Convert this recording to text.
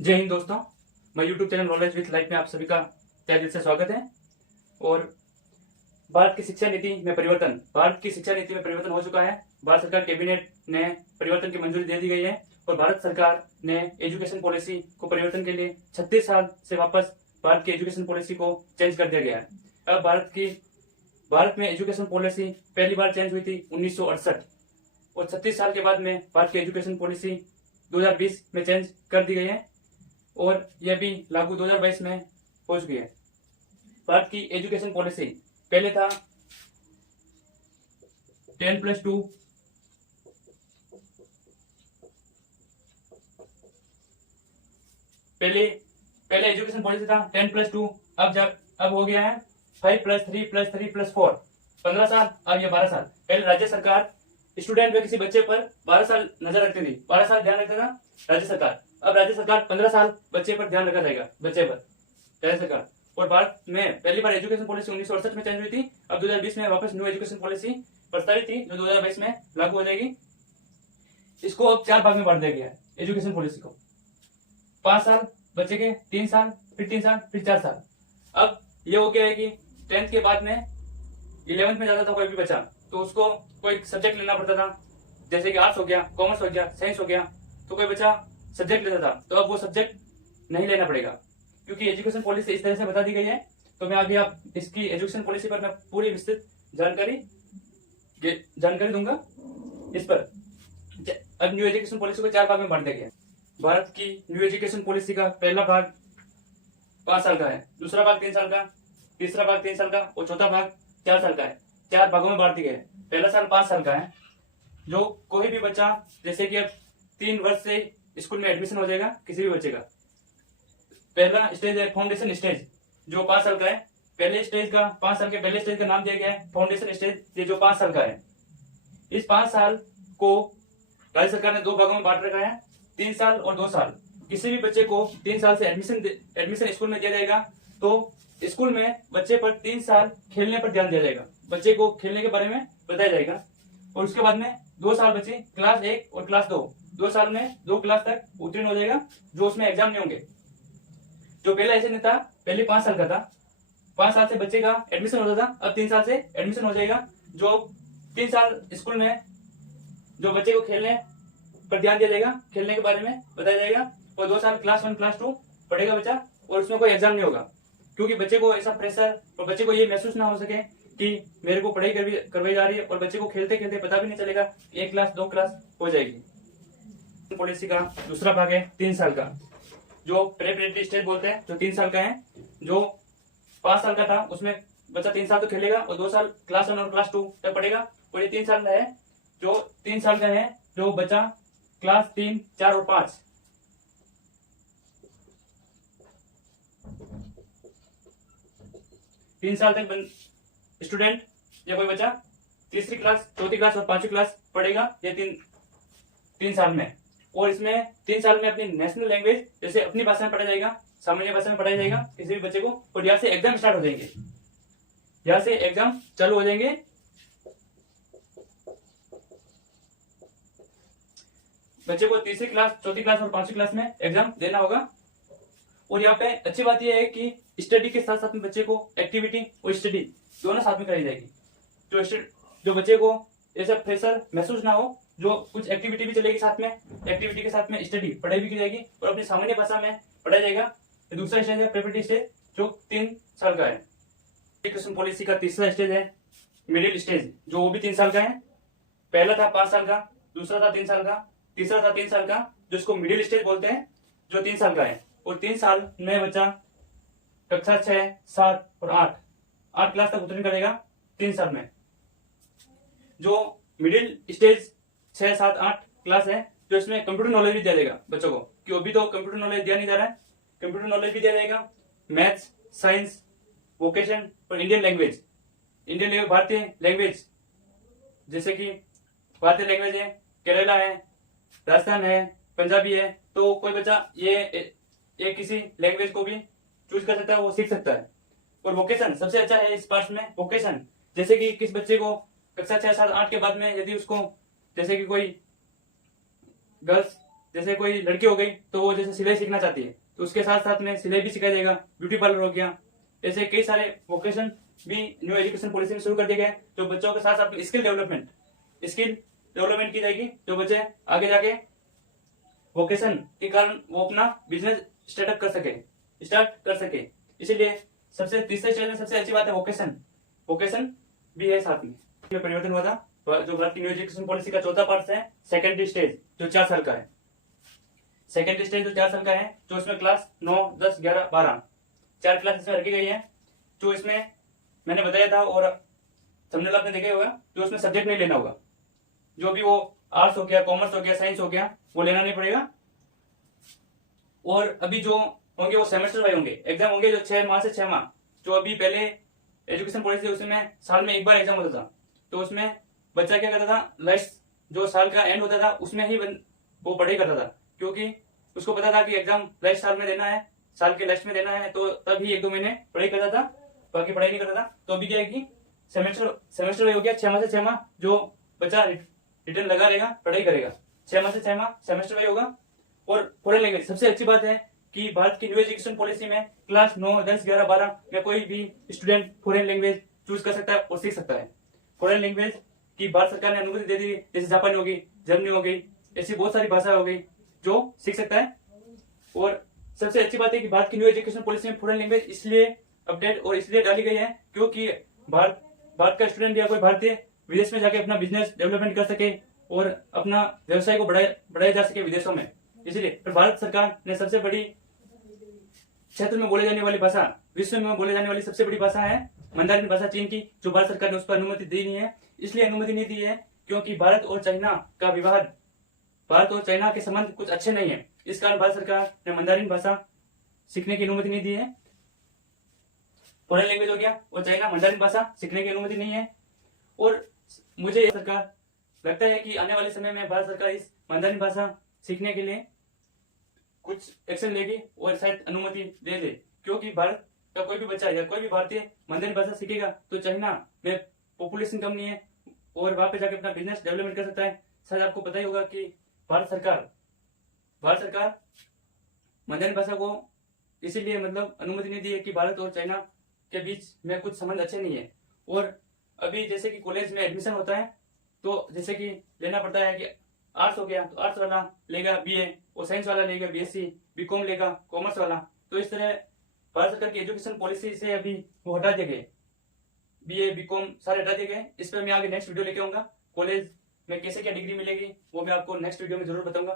जय हिंद दोस्तों, मैं YouTube channel knowledge with life में आप सभी का तहे दिल से स्वागत है। और भारत की शिक्षा नीति में परिवर्तन हो चुका है। भारत सरकार कैबिनेट ने परिवर्तन की मंजूरी दे दी गई है और भारत सरकार ने एजुकेशन पॉलिसी को परिवर्तन के लिए 36 साल से वापस भारत की एजुकेशन पॉलिसी को चेंज कर दिया गया है। अब भारत में एजुकेशन पॉलिसी पहली बार चेंज हुई थी 1968 और 36 साल के बाद में भारत की एजुकेशन पॉलिसी 2020 में चेंज कर दी गई है और यह भी लागू 2022 में हो चुकी है। भारत की एजुकेशन पॉलिसी पहले था 10+2, पहले एजुकेशन पॉलिसी था 10+2, अब हो गया है 5+3+3+4, 15 साल। अब यह 12 साल। पहले राज्य सरकार स्टूडेंट में किसी बच्चे पर 12 साल नजर रखती थी, 12 साल ध्यान रखता था राज्य सरकार। अब राज्य सरकार 15 साल बच्चे पर ध्यान रखा जाएगा, बच्चे पर राज्य सरकार। और भारत में पहली बार एजुकेशन पॉलिसी 1968 में चेंज हुई थी। अब 2020 में वापस न्यू एजुकेशन पॉलिसी प्रस्तावित थी जो 2022 में लागू हो जाएगी। इसको अब 4 भाग में बांट दिया गया है एजुकेशन पॉलिसी को। 5 साल बच्चे के, 3 साल, फिर 3 साल, फिर 4 साल। अब ये हो गया है कि 10th के बाद में 11th में जाता था कोई भी बच्चा तो उसको कोई सब्जेक्ट लेना पड़ता था, जैसे कि आर्ट्स हो गया, कॉमर्स हो गया, साइंस हो गया, तो कोई बच्चा सब्जेक्ट लेता था। तो अब वो सब्जेक्ट नहीं लेना पड़ेगा क्योंकि एजुकेशन पॉलिसी इस तरह से बता दी गई है। तो मैं अभी आप इसकी एजुकेशन पॉलिसी पर मैं पूरी विस्तृत जानकारी दूंगा इस पर। अब न्यू एजुकेशन पॉलिसी को 4 भाग में बांट दिया गया है। भारत की न्यू एजुकेशन पॉलिसी का पहला भाग 5 साल का है, दूसरा भाग 3 साल का, तीसरा भाग 3 साल का और चौथा भाग 4 साल का है। 4 भागों में बांट दिए गए। पहला साल 5 साल का है, जो कोई भी बच्चा, जैसे कि अब 3 वर्ष से स्कूल में एडमिशन हो जाएगा किसी भी बच्चे का। पहला स्टेज है फाउंडेशन स्टेज, जो 5 साल का है। पहले स्टेज का, 5 साल के पहले स्टेज का नाम दिया गया है फाउंडेशन स्टेज, ये जो 5 साल का है। इस 5 साल को राज्य सरकार ने 2 भागों में बांट रखा है, 3 साल और 2 साल। किसी भी बच्चे को 3 साल से एडमिशन स्कूल में दिया जाएगा तो स्कूल में बच्चे पर 3 साल खेलने पर ध्यान दिया जाएगा, बच्चे को खेलने के बारे में बताया जाएगा। और उसके बाद में 2 साल बच्चे क्लास 1 और क्लास 2 साल में 2 क्लास तक उत्तीर्ण हो जाएगा, जो उसमें एग्जाम नहीं होंगे। जो पहला ऐसे नहीं था, पहले 5 साल का था, 5 साल से बच्चे का एडमिशन होता था, अब 3 साल से एडमिशन हो जाएगा। जो 3 साल स्कूल में जो बच्चे को खेलने पर ध्यान दिया जाएगा, खेलने के बारे में बताया जाएगा। और 2 साल क्लास 1 क्लास 2 पढ़ेगा बच्चा और उसमें कोई एग्जाम नहीं होगा, क्योंकि बच्चे को ऐसा प्रेशर और बच्चे को ये महसूस ना हो सके कि मेरे को पढ़ाई करवाई जा रही है और बच्चे को खेलते खेलते पता भी नहीं चलेगा 1 क्लास 2 क्लास हो जाएगी। पॉलिसी का दूसरा भाग है 3 साल का, जो प्रेपरेटरी स्टेज बोलते हैं, जो 3 साल का है। जो 5 साल का था उसमें बच्चा 3 साल तो खेलेगा और 2 साल क्लास 1 और क्लास 2 तक पढ़ेगा। और ये 3 साल का है, जो 3 साल का है, जो बच्चा क्लास 3, 4 और 5 3 साल तक स्टूडेंट या कोई बच्चा तीसरी क्लास, चौथी क्लास और 5वीं क्लास पढ़ेगा ये 3 साल में। और इसमें 3 साल में अपनी नेशनल लैंग्वेज, जैसे अपनी भाषा में पढ़ा जाएगा, सामान्य भाषा में पढ़ाया जाएगा किसी भी बच्चे को। और यहाँ से एग्जाम स्टार्ट हो जाएंगे, यहाँ से एग्जाम चालू हो जाएंगे। बच्चे को तीसरी क्लास, चौथी क्लास और 5वीं क्लास में एग्जाम देना होगा। और यहाँ पे अच्छी बात यह है कि स्टडी के साथ साथ में बच्चे को एक्टिविटी और स्टडी दोनों साथ में कराई जाएगी। जो बच्चे को ऐसा प्रेशर महसूस ना हो, जो कुछ एक्टिविटी भी चलेगी साथ में, एक्टिविटी के साथ में स्टडी, पढ़ाई भी की जाएगी और अपनी सामान्य भाषा में पढ़ाया जाएगा। दूसरा स्टेज है प्रेपरेटरी स्टेज, जो 3 साल का है। एजुकेशन पॉलिसी का तीसरा स्टेज है मिडिल स्टेज, जो वो भी 3 साल का है। पहला था 5 साल का, दूसरा था 3 साल का, तीसरा था 3 साल का, जो इसको मिडिल स्टेज बोलते हैं, जो 3 साल का है। और 3 साल में बच्चा कक्षा 6, 7 और 8 क्लास तक उत्तीर्ण करेगा 3 साल में। जो मिडिल स्टेज 6, 7, 8 क्लास है, जो इसमें कंप्यूटर नॉलेज भी दिया जाएगा बच्चों को, कि अभी तो कंप्यूटर नॉलेज दिया नहीं जा रहा है, कंप्यूटर नॉलेज भी दिया जाएगा, मैथ्स, साइंस, वोकेशन और इंडियन लैंग्वेज, भारतीय लैंग्वेज, जैसे कि भारतीय लैंग्वेज है, केरला है, राजस्थान है, पंजाबी है। तो कोई बच्चा ये किसी लैंग्वेज को भी चूज कर सकता है, वो सीख सकता है। और वोकेशन सबसे अच्छा है इस पार्ट में, वोकेशन, जैसे कि किस बच्चे को कक्षा 6, 7, 8 के बाद में यदि उसको, जैसे कि कोई गर्ल्स जैसे कोई लड़की हो गई तो वो जैसे सिलाई सीखना चाहती है तो उसके साथ साथ में सिलाई भी सिखाया जाएगा, ब्यूटी पार्लर हो गया, ऐसे कई सारे वोकेशन भी न्यू एजुकेशन पॉलिसी में शुरू कर दिए गए हैं। जो बच्चों के साथ साथ स्किल डेवलपमेंट की जाएगी, जो बच्चे आगे जाके वोकेशन के कारण वो अपना बिजनेस स्टार्ट कर सके। इसीलिए सबसे तीसरे स्टेज में सबसे अच्छी बात है वोकेशन भी है साथ में। परिवर्तन हुआ था जो भारत की न्यू एजुकेशन पॉलिसी का चौथा पार्ट है सेकेंडरी स्टेज, जो 4 साल का है। सेकेंडरी स्टेज जो 4 साल का है, जो इसमें क्लास 9, 10, 11, 12 4 क्लास इसमें रखी गई है। जो इसमें मैंने बताया था और थंबनेल आपने देखा होगा, जो उसमें सब्जेक्ट नहीं लेना होगा, जो भी वो आर्ट्स हो गया, कॉमर्स हो गया, साइंस हो गया, वो लेना नहीं पड़ेगा। और अभी जो होंगे वो सेमेस्टर वाइज होंगे, एग्जाम होंगे जो 6 माह से 6 माह। जो अभी पहले एजुकेशन पॉलिसी थी उसमें साल में एक बार एग्जाम होता था, तो उसमें बच्चा क्या करता था, लास्ट जो साल का एंड होता था उसमें ही वो पढ़ाई करता था, क्योंकि उसको पता था कि एग्जाम लास्ट साल में देना है, साल के लास्ट में देना है, तो तभी 1-2 महीने पढ़ाई करता था, बाकी पढ़ाई नहीं करता था। तो अभी क्या है कि सेमेस्टर हो गया, 6 माह से 6 माह जो बच्चा रिटर्न लगा रहेगा, पढ़ाई करेगा, 6 माह से 6 माह सेमेस्टर वाइज होगा। और फॉरेन लैंग्वेज सबसे अच्छी बात है कि भारत की न्यू एजुकेशन पॉलिसी में क्लास 9, 10, 11, 12 में कोई भी स्टूडेंट फॉरेन लैंग्वेज चूज कर सकता है और सीख सकता है। फॉरेन लैंग्वेज की भारत सरकार ने अनुमति दे दी, जैसे जापानी हो गई, जर्मनी हो गई, ऐसी बहुत सारी भाषा हो गई जो सीख सकता है। और सबसे अच्छी बात है कि भारत की न्यू एजुकेशन पॉलिसी में फॉरेन लैंग्वेज इसलिए अपडेट और इसलिए डाली गई है क्योंकि भारत का स्टूडेंट या कोई भारतीय विदेश में जाके अपना बिजनेस डेवलपमेंट कर सके और अपना व्यवसाय को बढ़ाया जा सके विदेशों में। इसलिए भारत सरकार ने सबसे बड़ी क्षेत्र में बोले जाने वाली भाषा, विश्व में बोले जाने वाली सबसे बड़ी भाषा है मंदारिन भाषा चीन की, जो भारत सरकार ने उस पर अनुमति दी नहीं है। इसलिए अनुमति नहीं दी है क्योंकि भारत और चाइना का विवाद, भारत और चाइना के संबंध कुछ अच्छे नहीं है, इस कारण भारत सरकार ने मंदारिन भाषा सीखने की अनुमति नहीं दी है। फॉरेन लैंग्वेज हो गया और चाइना, मंदारिन भाषा सीखने की अनुमति नहीं है। और मुझे सरकार लगता है कि आने वाले समय में भारत सरकार इस मंदारिन भाषा सीखने के लिए कुछ एक्शन लेगी और शायद अनुमति दे दे, क्योंकि भारत का कोई भी बच्चा या कोई भी भारतीय मंदारिन भाषा सीखेगा तो चाइना में पॉपुलेशन कम नहीं है और वहां पे जाके अपना बिजनेस डेवलपमेंट कर सकता है। शायद आपको पता ही होगा कि भारत सरकार मंदारिन भाषा को इसीलिए मतलब अनुमति नहीं दी है कि भारत और चाइना के बीच में कुछ संबंध अच्छे नहीं है। और अभी जैसे कि कॉलेज में एडमिशन होता है तो जैसे कि लेना पड़ता है कि आर्ट्स हो गया तो आर्ट्स वाला लेगा बीए और साइंस वाला लेगा बीएससी, बीकॉम लेगा कॉमर्स वाला। तो इस तरह भारत सरकार की एजुकेशन पॉलिसी से अभी वो हटा दिए गए, बीए बीकॉम सारे हटा दिए गए। इस पर मैं आगे नेक्स्ट वीडियो लेके आऊंगा। कॉलेज में कैसे क्या डिग्री मिलेगी वो मैं आपको नेक्स्ट वीडियो में जरूर बताऊंगा।